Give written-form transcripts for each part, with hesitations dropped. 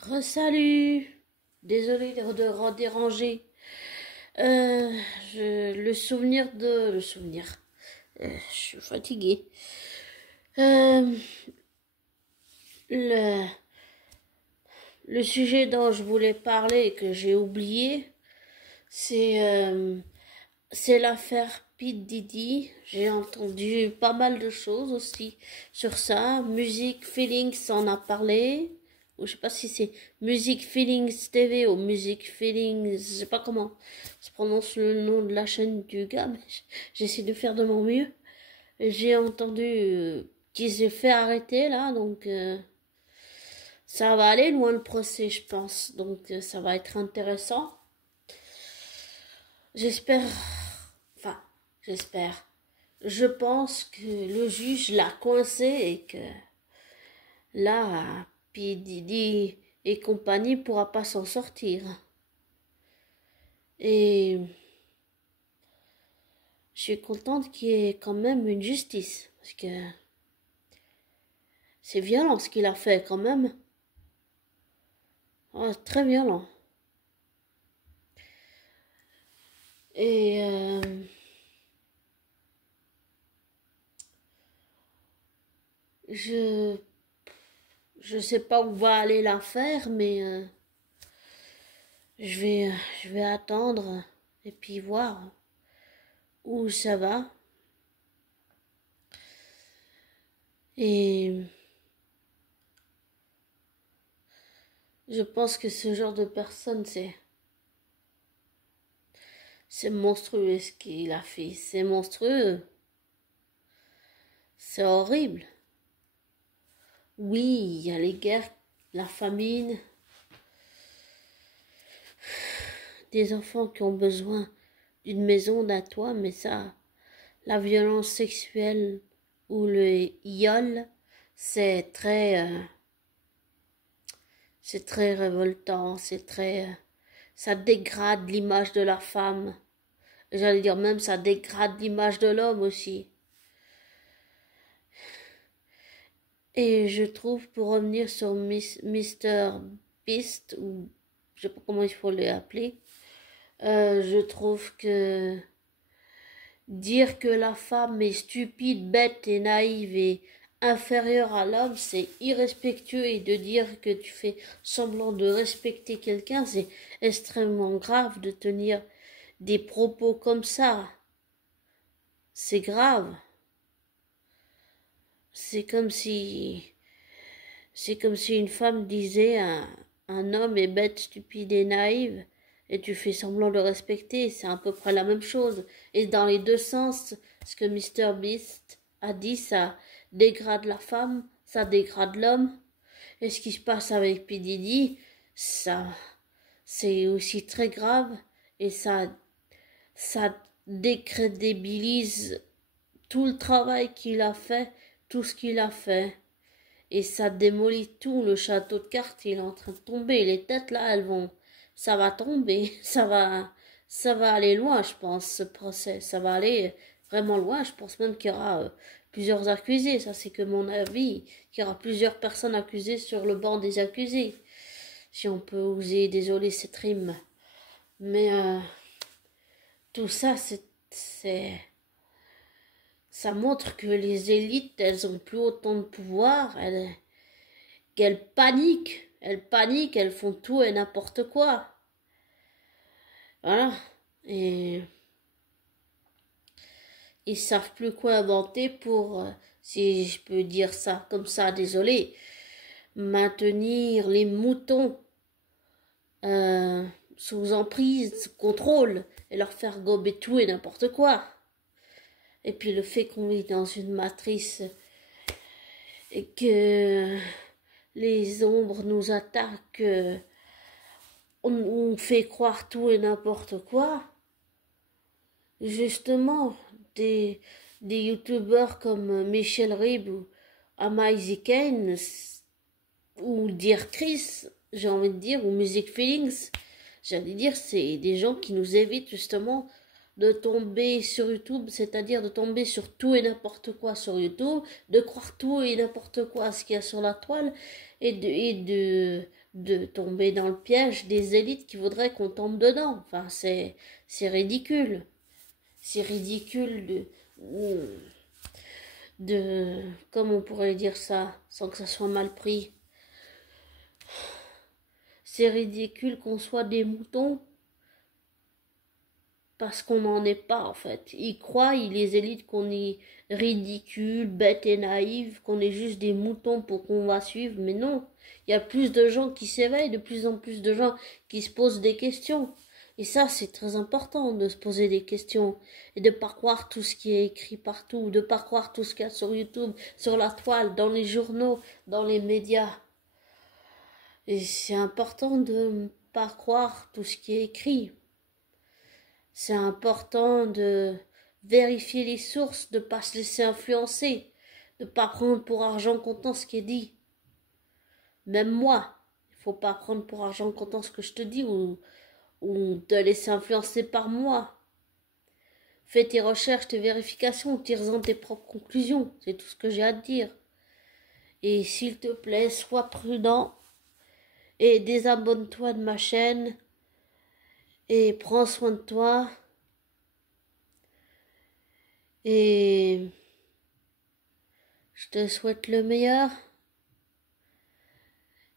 Resalut, désolé de déranger. Le souvenir, je suis fatiguée. Euh, le, le sujet dont je voulais parler et que j'ai oublié, c'est c'est l'affaire Pete Diddy. J'ai entendu pas mal de choses aussi sur ça. Music Feelings en a parlé. Ou je sais pas si c'est Music Feelings TV ou Music Feelings, je sais pas comment se prononce le nom de la chaîne du gars, mais j'essaie de faire de mon mieux. J'ai entendu qu'il s'est fait arrêter là, donc ça va aller loin le procès, je pense. Donc ça va être intéressant. J'espère, enfin, j'espère. Je pense que le juge l'a coincé et que là, P. Diddy et compagnie pourra pas s'en sortir. Et je suis contente qu'il y ait quand même une justice, parce que c'est violent ce qu'il a fait quand même. Oh, très violent. Et je je sais pas où va aller l'affaire, mais je vais je vais attendre et puis voir où ça va. Et je pense que ce genre de personne, c'est monstrueux ce qu'il a fait. C'est monstrueux. C'est horrible. Oui, il y a les guerres, la famine, des enfants qui ont besoin d'une maison, d'un toit, mais ça, la violence sexuelle ou le viol, c'est très révoltant, ça dégrade l'image de la femme. J'allais dire même ça dégrade l'image de l'homme aussi. Et je trouve, pour revenir sur Mr. Beast, ou je sais pas comment il faut l'appeler, je trouve que dire que la femme est stupide, bête et naïve et inférieure à l'homme, c'est irrespectueux, et de dire que tu fais semblant de respecter quelqu'un, c'est extrêmement grave de tenir des propos comme ça. C'est grave. C'est comme si C'est comme si une femme disait un homme est bête, stupide et naïve, et tu fais semblant de respecter. C'est à peu près la même chose. Et dans les deux sens, ce que Mister Beast a dit, ça dégrade la femme, ça dégrade l'homme. Et ce qui se passe avec P. Diddy, ça, c'est aussi très grave, et ça décrédibilise tout le travail qu'il a fait, tout ce qu'il a fait. Et ça démolit tout, le château de cartes, il est en train de tomber. Les têtes là, ça va tomber, ça va aller loin, je pense, ce procès. Ça va aller vraiment loin. Je pense même qu'il y aura plusieurs accusés. Ça, c'est que mon avis, qu'il y aura plusieurs personnes accusées sur le banc des accusés. Si on peut oser, désolé cette rime. Mais tout ça, ça montre que les élites, elles ont plus autant de pouvoir, qu'elles paniquent. Elles paniquent, elles font tout et n'importe quoi. Voilà. Et ils savent plus quoi inventer pour, si je peux dire ça comme ça, désolé, maintenir les moutons sous emprise, sous contrôle, et leur faire gober tout et n'importe quoi. Et puis le fait qu'on vit dans une matrice et que les ombres nous attaquent, on fait croire tout et n'importe quoi. Justement, des youtubeurs comme Michel Rib ou Amazing Kane, ou dire Chris, j'ai envie de dire, ou Music Feelings, j'allais dire, c'est des gens qui nous évitent justement de tomber sur YouTube, c'est-à-dire de tomber sur tout et n'importe quoi sur YouTube, de croire tout et n'importe quoi ce qu'il y a sur la toile, et de tomber dans le piège des élites qui voudraient qu'on tombe dedans. Enfin, c'est ridicule. C'est ridicule comment on pourrait dire ça sans que ça soit mal pris. C'est ridicule qu'on soit des moutons parce qu'on n'en est pas en fait. Ils croient, les élites, qu'on est ridicule, bête et naïve, qu'on est juste des moutons pour qu'on va suivre, mais non. Il y a plus de gens qui s'éveillent, de plus en plus de gens qui se posent des questions. Et ça, c'est très important de se poser des questions et de pas croire tout ce qui est écrit partout, de pas croire tout ce qu'il y a sur YouTube, sur la toile, dans les journaux, dans les médias. Et c'est important de ne pas croire tout ce qui est écrit. C'est important de vérifier les sources, de ne pas se laisser influencer, de ne pas prendre pour argent comptant ce qui est dit. Même moi, il ne faut pas prendre pour argent comptant ce que je te dis ou te laisser influencer par moi. Fais tes recherches, tes vérifications, tire-en tes propres conclusions. C'est tout ce que j'ai à te dire. Et s'il te plaît, sois prudent et désabonne-toi de ma chaîne et prends soin de toi. Et je te souhaite le meilleur.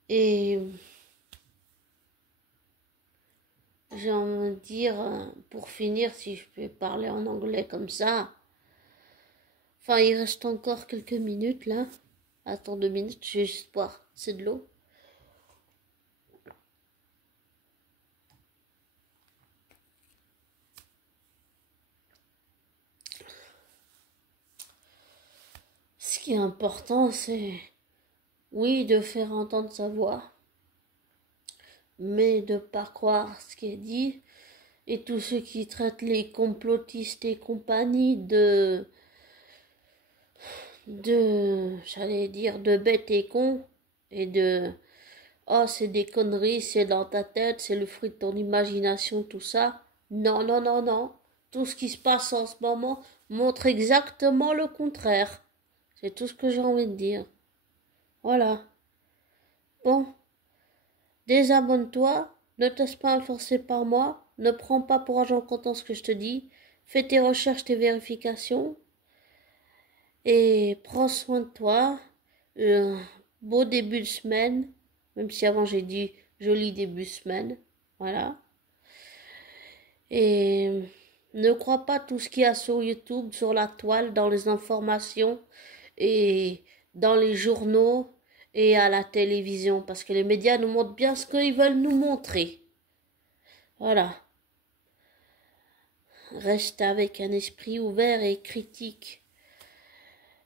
Et j'ai envie de dire, pour finir, si je peux parler en anglais comme ça. Enfin, il reste encore quelques minutes là. Attends 2 minutes, je vais juste boire. C'est de l'eau. Ce qui est important, c'est, oui, de faire entendre sa voix, mais de ne pas croire ce qui est dit. Et tous ceux qui traitent les complotistes et compagnie j'allais dire, de bêtes et cons, et oh, c'est des conneries, c'est dans ta tête, c'est le fruit de ton imagination, tout ça. Non, non, non, non. Tout ce qui se passe en ce moment montre exactement le contraire. C'est tout ce que j'ai envie de dire. Voilà. Bon. Désabonne-toi. Ne te laisse pas influencer par moi. Ne prends pas pour argent comptant ce que je te dis. Fais tes recherches, tes vérifications. Et prends soin de toi. Beau début de semaine. Même si avant j'ai dit joli début de semaine. Voilà. Et ne crois pas tout ce qu'il y a sur YouTube, sur la toile, dans les informations et dans les journaux et à la télévision. Parce que les médias nous montrent bien ce qu'ils veulent nous montrer. Voilà. Reste avec un esprit ouvert et critique.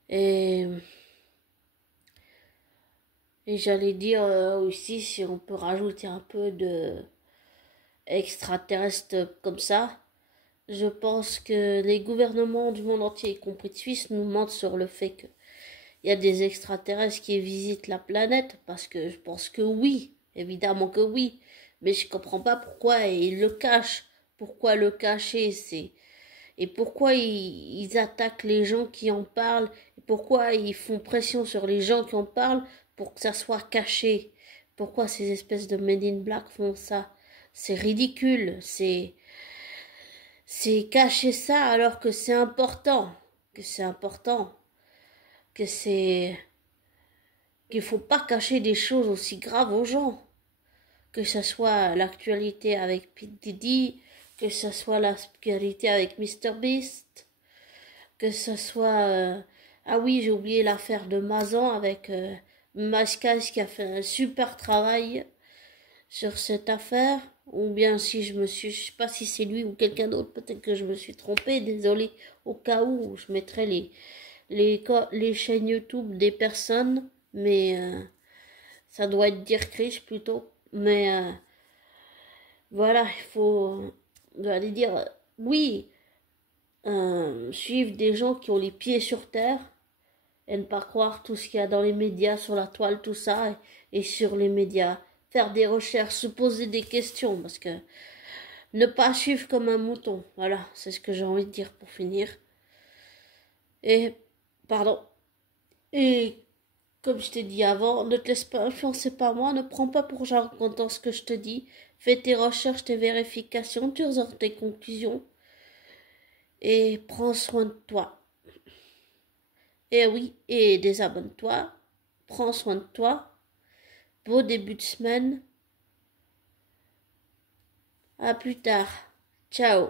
Et j'allais dire aussi, si on peut rajouter un peu de extraterrestre comme ça, je pense que les gouvernements du monde entier, y compris de Suisse, nous mentent sur le fait qu'il y a des extraterrestres qui visitent la planète, parce que je pense que oui, évidemment que oui, mais je comprends pas pourquoi ils le cachent. Pourquoi le cacher, et pourquoi ils attaquent les gens qui en parlent, et pourquoi ils font pression sur les gens qui en parlent pour que ça soit caché. Pourquoi ces espèces de Men in Black font ça? C'est ridicule, c'est cacher ça alors que c'est important, que qu'il faut pas cacher des choses aussi graves aux gens, que ce soit l'actualité avec P. Diddy, que ce soit l'actualité avec Mr. Beast, que ce soit ah oui, j'ai oublié l'affaire de Mazan avec Mascaz qui a fait un super travail sur cette affaire, ou bien si je sais pas si c'est lui ou quelqu'un d'autre, peut-être que je me suis trompée, désolé, au cas où je mettrai les chaînes YouTube des personnes, mais ça doit être Dirk Rich plutôt, mais voilà, il faut, j'allais dire, oui, suivre des gens qui ont les pieds sur terre, et ne pas croire tout ce qu'il y a dans les médias, sur la toile, tout ça, et sur les médias. Faire des recherches, se poser des questions, parce que ne pas suivre comme un mouton. Voilà, c'est ce que j'ai envie de dire pour finir. Et, pardon. Et Comme je t'ai dit avant, ne te laisse pas influencer par moi, ne prends pas pour genre content ce que je te dis. Fais tes recherches, tes vérifications, tu ressors tes conclusions et prends soin de toi. Et oui, et désabonne-toi, prends soin de toi. Beau début de semaine. À plus tard. Ciao.